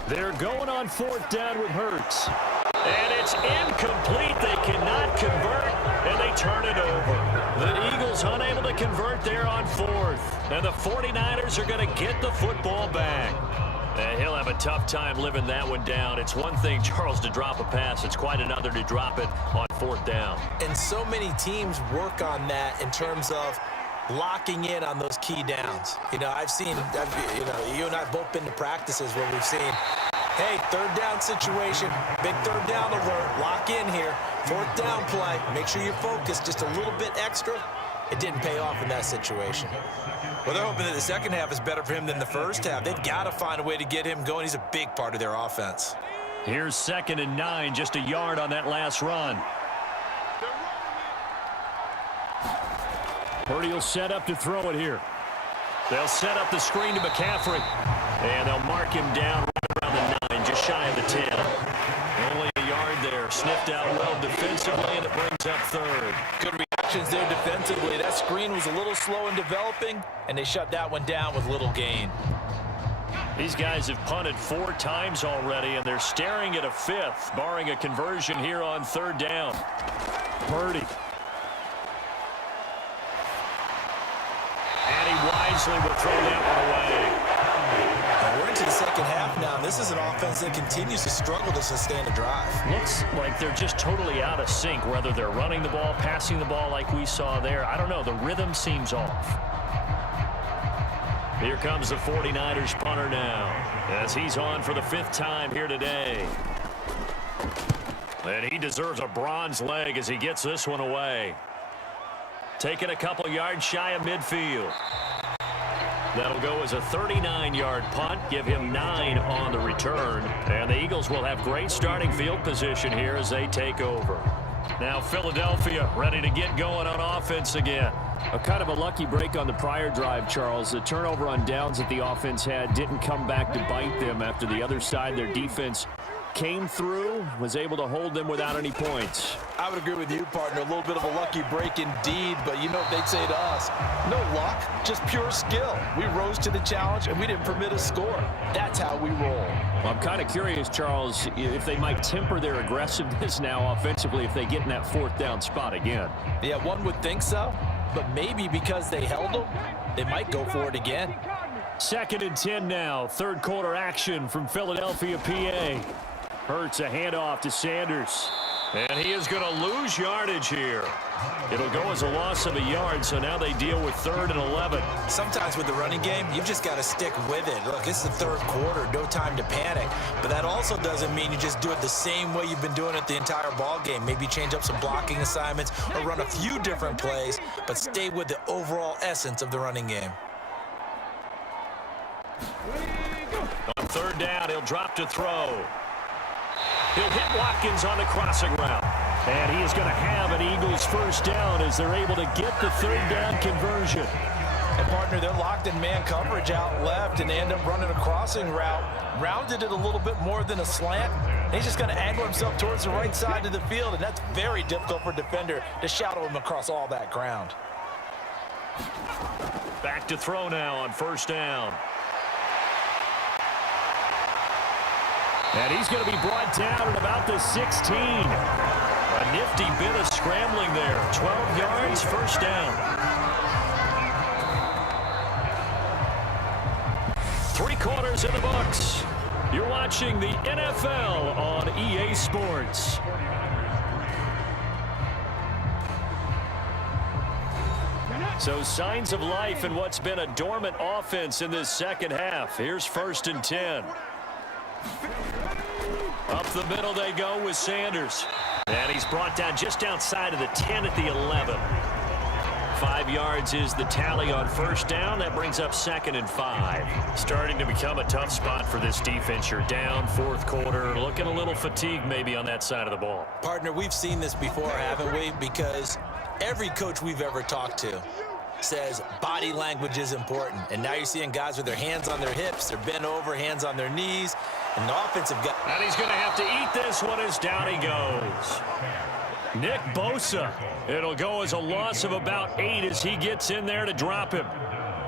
They're going on 4th down with Hurts. And it's incomplete. They cannot convert, and they turn it over. The Eagles unable to convert there on 4th. And the 49ers are going to get the football back. And he'll have a tough time living that one down. It's one thing, Charles, to drop a pass. It's quite another to drop it on 4th down. And so many teams work on that in terms of locking in on those key downs. You know, you and I have both been to practices where we've seen, hey, 3rd down situation, big 3rd down alert, lock in here, 4th down play, make sure you're focused just a little bit extra. It didn't pay off in that situation. Well, they're hoping that the second half is better for him than the first half. They've got to find a way to get him going. He's a big part of their offense. Here's 2nd and 9, just a yard on that last run. Purdy will set up to throw it here. They'll set up the screen to McCaffrey. And they'll mark him down right around the 9, just shy of the 10. Only a yard there. Sniffed out well defensively, and it brings up 3rd. Good reactions there defensively. That screen was a little slow in developing, and they shut that one down with little gain. These guys have punted 4 times already, and they're staring at a 5th, barring a conversion here on 3rd down. Purdy. And he wisely will throw that one away. We're into the second half now, and this is an offense that continues to struggle to sustain a drive. Looks like they're just totally out of sync, whether they're running the ball, passing the ball like we saw there. I don't know. The rhythm seems off. Here comes the 49ers punter now, as he's on for the 5th time here today. And he deserves a bronze leg as he gets this one away. Taking a couple yards shy of midfield. That'll go as a 39-yard punt, give him 9 on the return. And the Eagles will have great starting field position here as they take over. Now Philadelphia ready to get going on offense again. A kind of a lucky break on the prior drive, Charles. The turnover on downs that the offense had didn't come back to bite them after the other side. Their defense came through, was able to hold them without any points. I would agree with you, partner. A little bit of a lucky break indeed, but you know what they'd say to us? No luck, just pure skill. We rose to the challenge, and we didn't permit a score. That's how we roll. Well, I'm kind of curious, Charles, if they might temper their aggressiveness now offensively if they get in that 4th down spot again. Yeah, one would think so, but maybe because they held them, they might go for it again. 2nd and 10 now. 3rd quarter action from Philadelphia, PA. Hurts a handoff to Sanders. And he is going to lose yardage here. It'll go as a loss of a yard, so now they deal with 3rd and 11. Sometimes with the running game, you've just got to stick with it. Look, it's the 3rd quarter, no time to panic. But that also doesn't mean you just do it the same way you've been doing it the entire ball game. Maybe change up some blocking assignments or run a few different plays, but stay with the overall essence of the running game. On 3rd down, he'll drop to throw. He'll hit Watkins on the crossing route. And he is going to have an Eagles 1st down as they're able to get the 3rd down conversion. And, partner, they're locked in man coverage out left, and they end up running a crossing route. Rounded it a little bit more than a slant. And he's just going to angle himself towards the right side of the field, and that's very difficult for a defender to shadow him across all that ground. Back to throw now on 1st down. And he's going to be brought down at about the 16. A nifty bit of scrambling there. 12 yards, 1st down. 3 quarters in the books. You're watching the NFL on EA Sports. So signs of life in what's been a dormant offense in this second half. Here's 1st and 10. Up the middle they go with Sanders. And he's brought down just outside of the 10 at the 11. 5 yards is the tally on 1st down. That brings up 2nd and 5. Starting to become a tough spot for this defense. You're down 4th quarter. Looking a little fatigued maybe on that side of the ball. Partner, we've seen this before, haven't we? Because every coach we've ever talked to says body language is important. And now you're seeing guys with their hands on their hips. They're bent over, hands on their knees. And the offensive guy. And he's going to have to eat this one as down he goes. Nick Bosa. It'll go as a loss of about 8 as he gets in there to drop him.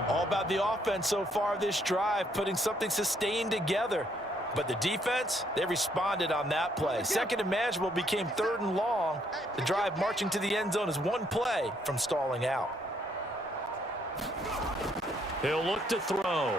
All about the offense so far this drive, putting something sustained together. But the defense, they responded on that play. 2nd and manageable became 3rd and long. The drive marching to the end zone is 1 play from stalling out. He'll look to throw.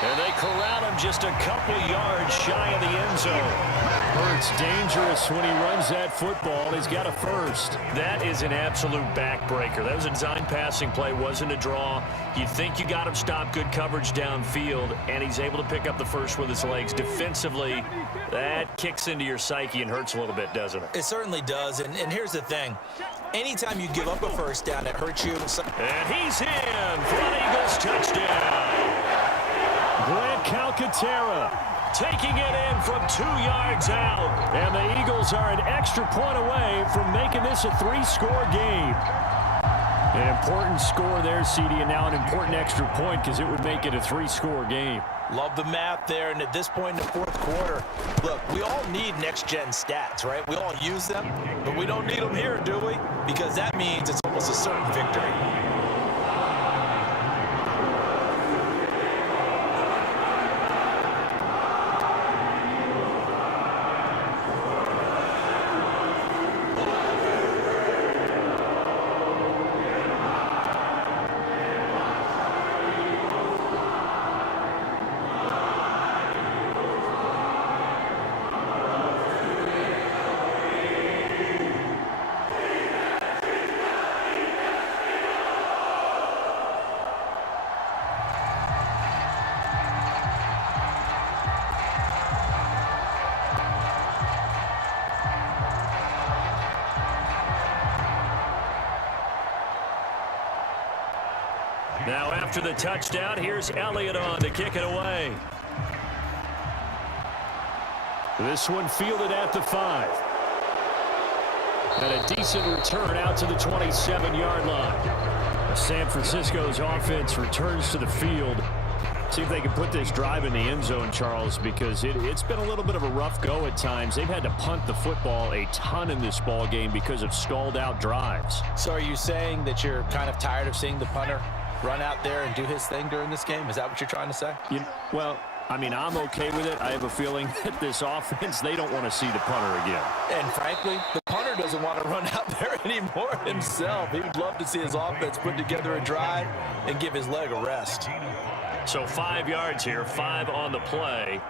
And they corral him just a couple yards shy of the end zone. Hurts dangerous when he runs that football. He's got a 1st. That is an absolute backbreaker. That was a design passing play, wasn't a draw. You think you got him stopped, good coverage downfield, and he's able to pick up the 1st with his legs. Defensively, that kicks into your psyche and hurts a little bit, doesn't it? It certainly does. And here's the thing. Anytime you give up a 1st down, it hurts you. And he's in for an Eagles touchdown. Grant Calcaterra taking it in from 2 yards out. And the Eagles are an extra point away from making this a 3-score game. An important score there, CD, and now an important extra point because it would make it a 3-score game. Love the math there, and at this point in the 4th quarter, look, we all need next-gen stats, right? We all use them, but we don't need them here, do we? Because that means it's almost a certain victory. Now after the touchdown, here's Elliott on to kick it away. This one fielded at the 5. And a decent return out to the 27-yard line. San Francisco's offense returns to the field. See if they can put this drive in the end zone, Charles, because it's been a little bit of a rough go at times. They've had to punt the football a ton in this ball game because of stalled-out drives. So are you saying that you're kind of tired of seeing the punter run out there and do his thing during this game? Is that what you're trying to say? Well, I mean, I'm okay with it. I have a feeling that this offense, they don't want to see the punter again. And frankly, the punter doesn't want to run out there anymore himself. He would love to see his offense put together a drive and give his leg a rest. So 5 yards here, 5 on the play,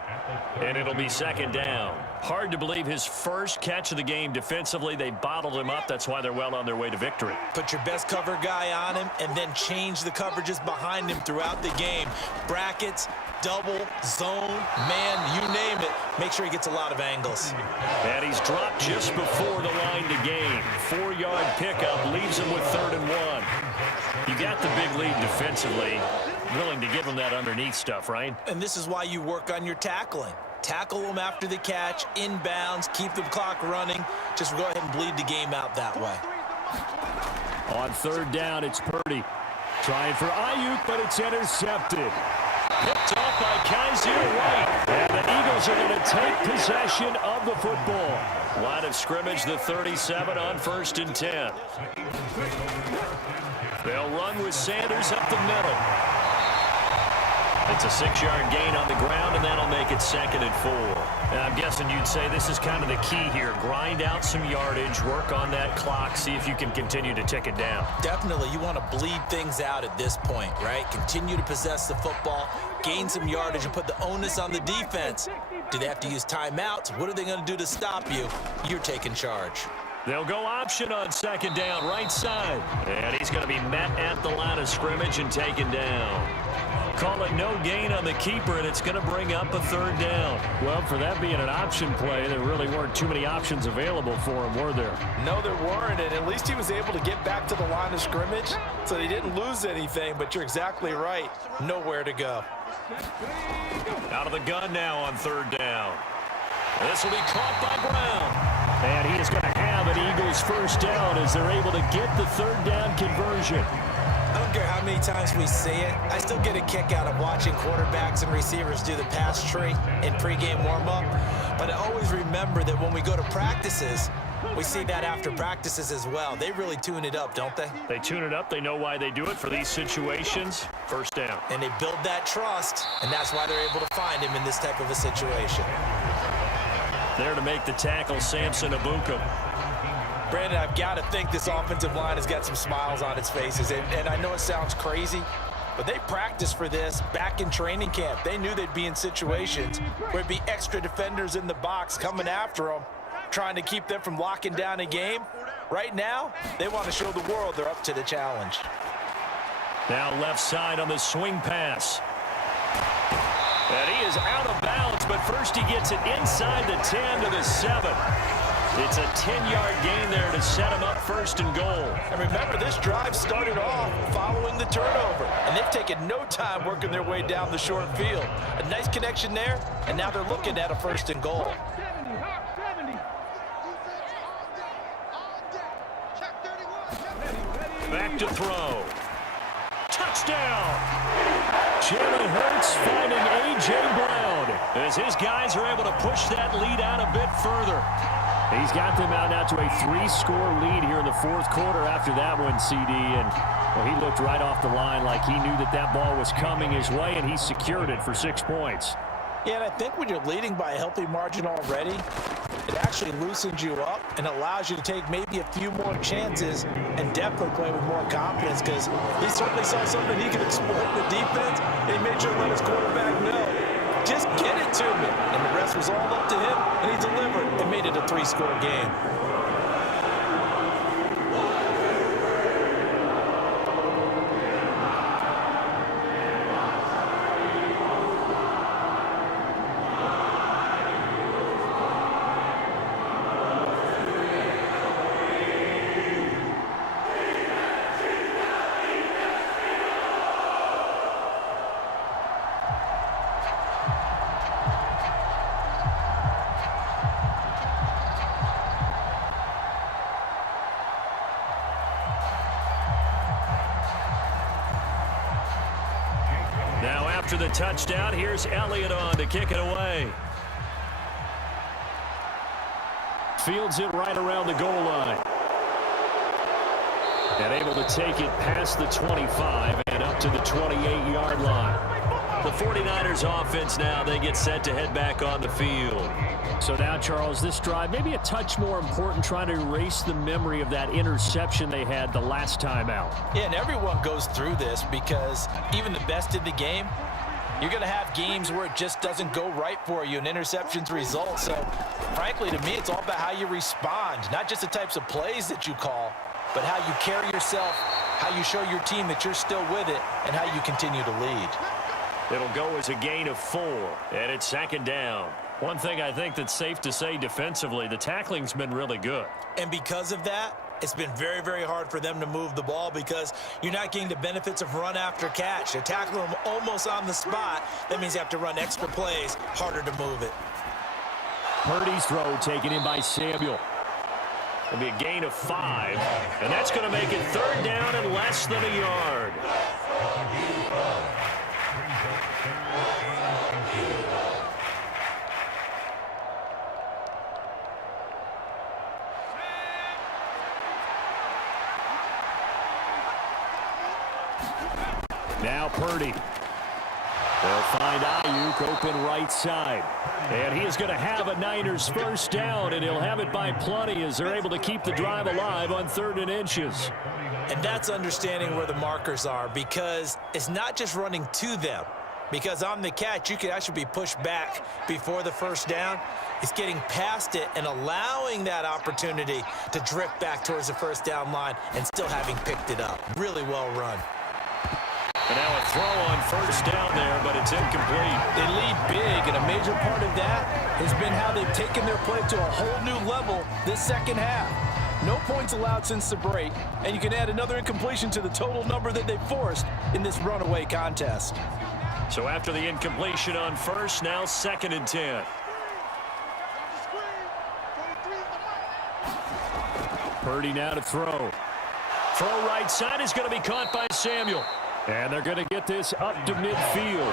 and it'll be 2nd down. Hard to believe his first catch of the game defensively. They bottled him up. That's why they're well on their way to victory. Put your best cover guy on him and then change the coverages behind him throughout the game. Brackets, double, zone, man, you name it. Make sure he gets a lot of angles. And he's dropped just before the line to gain. 4-yard pickup leaves him with 3rd and 1. You got the big lead defensively. Willing to give him that underneath stuff, right? And this is why you work on your tackling. Tackle them after the catch, inbounds, keep the clock running. Just go ahead and bleed the game out that way. On 3rd down, it's Purdy. Trying for Ayuk, but it's intercepted. Picked off by Kaiser White. And the Eagles are going to take possession of the football. Line of scrimmage, the 37 on 1st and 10. They'll run with Sanders up the middle. It's a 6-yard gain on the ground, and that'll make it 2nd and 4. And I'm guessing you'd say this is kind of the key here. Grind out some yardage, work on that clock, see if you can continue to tick it down. Definitely, you want to bleed things out at this point, right? Continue to possess the football, gain some yardage, and put the onus on the defense. Do they have to use timeouts? What are they going to do to stop you? You're taking charge. They'll go option on second down, right side. And he's going to be met at the line of scrimmage and taken down. Call it no gain on the keeper, and it's going to bring up a third down. Well, for that being an option play, there really weren't too many options available for him, were there? No, there weren't, and at least he was able to get back to the line of scrimmage, so he didn't lose anything, but you're exactly right. Nowhere to go. Out of the gun now on third down. This will be caught by Brown. And he is going to have an Eagles first down as they're able to get the third down conversion. I don't care how many times we see it. I still get a kick out of watching quarterbacks and receivers do the pass tree in pregame warm-up. But I always remember that when we go to practices, we see that after practices as well. They really tune it up, don't they? They tune it up. They know why they do it for these situations. First down. And they build that trust, and that's why they're able to find him in this type of a situation. There to make the tackle, Samson Abuka. Brandon, I've got to think this offensive line has got some smiles on its faces. And I know it sounds crazy, but they practiced for this back in training camp. They knew they'd be in situations where it'd be extra defenders in the box coming after them, trying to keep them from locking down a game. Right now, they want to show the world they're up to the challenge. Now left side on the swing pass. And he is out of bounds, but first he gets it inside the 10 to the 7. It's a 10-yard gain there to set him up first and goal. And remember, this drive started off following the turnover, and they've taken no time working their way down the short field. A nice connection there, and now they're looking at a first and goal. Back to throw. Touchdown! Jalen Hurts finding A.J. Brown as his guys are able to push that lead out a bit further. He's got them out now to a 3-score lead here in the fourth quarter after that one, CD. And well, he looked right off the line like he knew that that ball was coming his way, and he secured it for 6 points. Yeah, and I think when you're leading by a healthy margin already, it actually loosens you up and allows you to take maybe a few more chances and definitely play with more confidence, because he certainly saw something he could exploit the defense, and he made sure to let his quarterback know, just get it to me. And the rest was all up to him, and he delivered and made it a 3-score game. After the touchdown, here's Elliott on to kick it away. Fields it right around the goal line. And able to take it past the 25 and up to the 28-yard line. The 49ers offense now, they get set to head back on the field. So now, Charles, this drive maybe a touch more important, trying to erase the memory of that interception they had the last time out. Yeah, and everyone goes through this, because even the best in the game, you're going to have games where it just doesn't go right for you and interceptions result. So, frankly, to me, it's all about how you respond, not just the types of plays that you call, but how you carry yourself, how you show your team that you're still with it, and how you continue to lead. It'll go as a gain of 4, and it's second down. One thing I think that's safe to say defensively, the tackling's been really good. And because of that, it's been very, very hard for them to move the ball, because you're not getting the benefits of run after catch. They're tackling them almost on the spot. That means you have to run extra plays, harder to move it. Purdy's throw taken in by Samuel. It'll be a gain of 5, and that's going to make it third down and less than a yard. Now Purdy. They'll find Ayuk open right side. And he is going to have a Niners first down, and he'll have it by plenty as they're able to keep the drive alive on 3rd and inches. And that's understanding where the markers are, because it's not just running to them. because on the catch, you could actually be pushed back before the first down. It's getting past it and allowing that opportunity to drift back towards the first down line and still having picked it up. Really well run. And now a throw on first down there, but it's incomplete. They lead big, and a major part of that has been how they've taken their play to a whole new level this second half. No points allowed since the break, and you can add another incompletion to the total number that they forced in this runaway contest. So after the incompletion on first, now 2nd and 10. Purdy now to throw. Throw right side is going to be caught by Samuel. And they're going to get this up to midfield.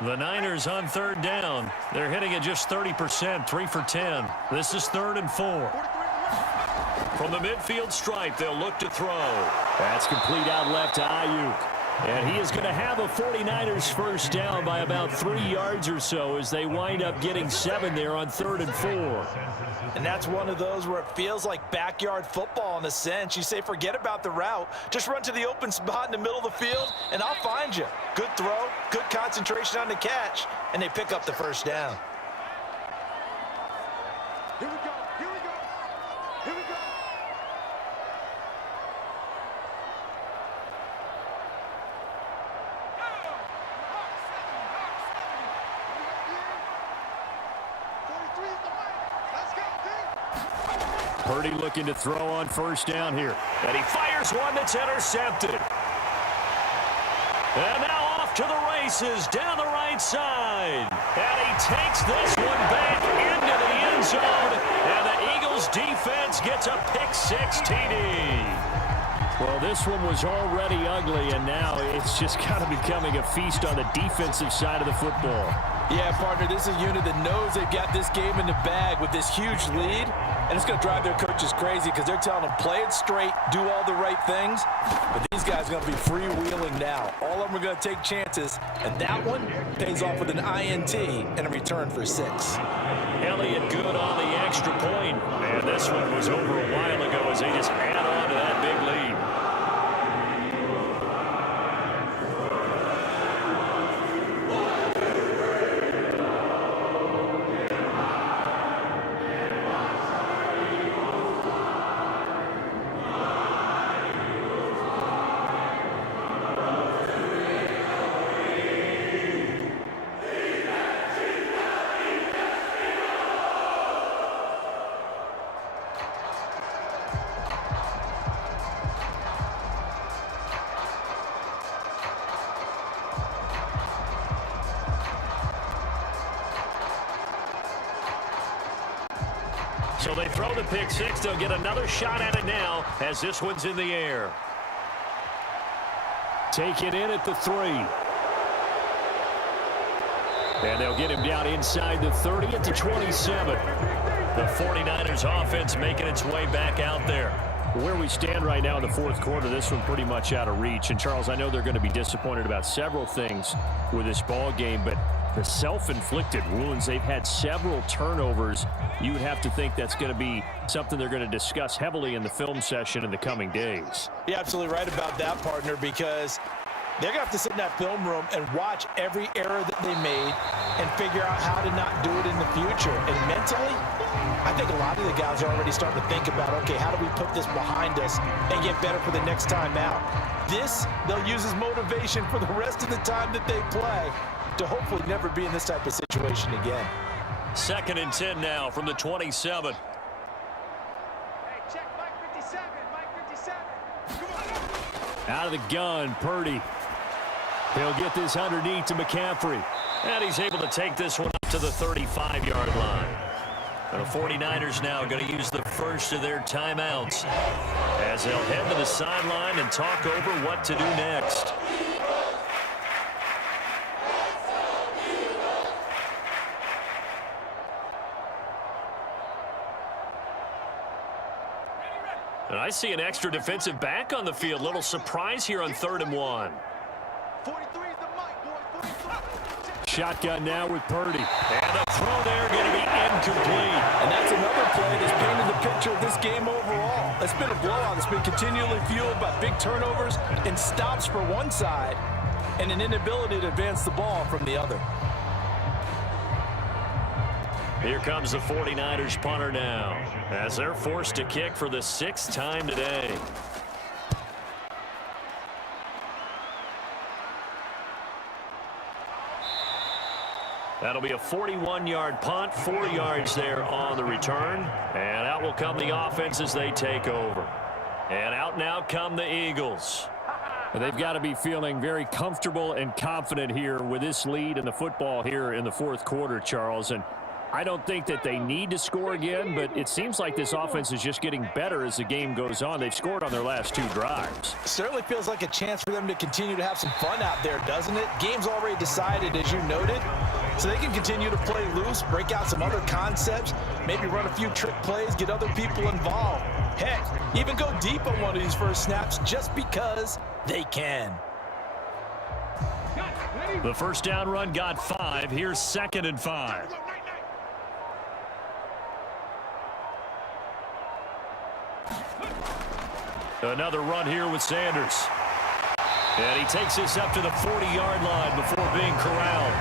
The Niners on 3rd down. They're hitting at just 30%, 3 for 10. This is 3rd and 4. From the midfield stripe, they'll look to throw. That's complete out left to Ayuk. And he is going to have a 49ers first down by about 3 yards or so as they wind up getting 7 there on 3rd and 4. And that's one of those where it feels like backyard football in a sense. You say forget about the route. Just run to the open spot in the middle of the field, and I'll find you. Good throw, good concentration on the catch, and they pick up the first down. Here we go, here we go, here we go. Purdy looking to throw on first down here. And he fires one that's intercepted. And now off to the races down the right side. And he takes this one back into the end zone. And the Eagles defense gets a pick-6 TD. Well, this one was already ugly, and now it's just kind of becoming a feast on the defensive side of the football. Yeah, partner, this is a unit that knows they've got this game in the bag with this huge lead, and it's going to drive their coaches crazy because they're telling them play it straight, do all the right things, but these guys are going to be freewheeling now. All of them are going to take chances, and that one pays off with an INT and a return for 6. Elliott good on the extra point, and this one was over a while ago as they just add on to that big lead. So they throw the pick-6. They'll get another shot at it now as this one's in the air. Take it in at the 3. And they'll get him down inside the 30 at the 27. The 49ers offense making its way back out there. Where we stand right now in the 4th quarter, this one pretty much out of reach. And, Charles, I know they're going to be disappointed about several things with this ball game, but the self-inflicted wounds, they've had several turnovers. You would have to think that's going to be something they're going to discuss heavily in the film session in the coming days. You're absolutely right about that, partner, because they're going to have to sit in that film room and watch every error that they made and figure out how to not do it in the future. And mentally, I think a lot of the guys are already starting to think about, okay, how do we put this behind us and get better for the next time out? This, they'll use as motivation for the rest of the time that they play to hopefully never be in this type of situation again. 2nd and 10 now from the 27. Hey, check Mike 57, Mike 57. Come on. Out of the gun, Purdy. He'll get this underneath to McCaffrey. And he's able to take this one up to the 35-yard line. And the 49ers now going to use the first of their timeouts as they'll head to the sideline and talk over what to do next. And I see an extra defensive back on the field. Little surprise here on 3rd and 1. 43 is the mic, boy. 43. shotgun now with Purdy. And the throw there going to be incomplete. And that's another play that's painted the picture of this game overall. It's been a blowout. It's been continually fueled by big turnovers and stops for one side and an inability to advance the ball from the other. Here comes the 49ers punter now as they're forced to kick for the 6th time today. That'll be a 41-yard punt, 4 yards there on the return. And out will come the offense as they take over. And out now come the Eagles. They've got to be feeling very comfortable and confident here with this lead in the football here in the fourth quarter, Charles. And I don't think that they need to score again, but it seems like this offense is just getting better as the game goes on. They've scored on their last 2 drives. Certainly feels like a chance for them to continue to have some fun out there, doesn't it? Game's already decided, as you noted, so they can continue to play loose, break out some other concepts, maybe run a few trick plays, get other people involved. Heck, even go deep on one of these first snaps just because they can. The first down run got 5. Here's 2nd and 5. Another run here with Sanders. And he takes this up to the 40-yard line before being corralled.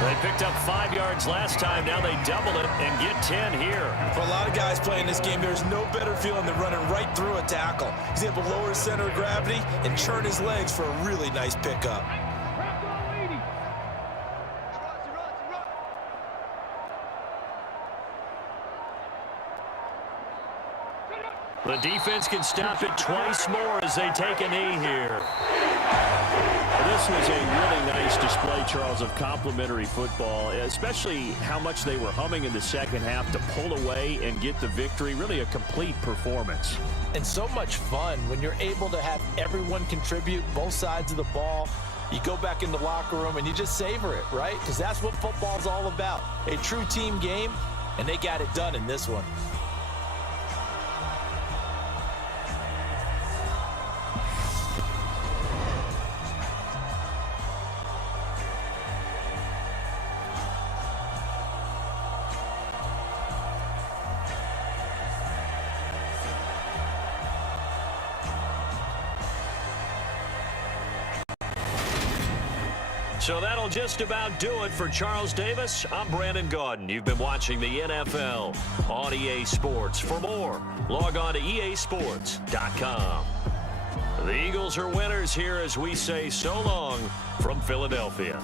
They picked up 5 yards last time. Now they double it and get 10 here. For a lot of guys playing this game, there's no better feeling than running right through a tackle. He's able to lower his center of gravity and churn his legs for a really nice pickup. The defense can stop it twice more as they take a knee here. This was a really nice display, Charles, of complimentary football, especially how much they were humming in the second half to pull away and get the victory. Really a complete performance. And so much fun when you're able to have everyone contribute, both sides of the ball. You go back in the locker room and you just savor it, right? Because that's what football's all about. A true team game, and they got it done in this one. So that'll just about do it for Charles Davis. I'm Brandon Gaudin. You've been watching the NFL on EA Sports. For more, log on to easports.com. The Eagles are winners here as we say so long from Philadelphia.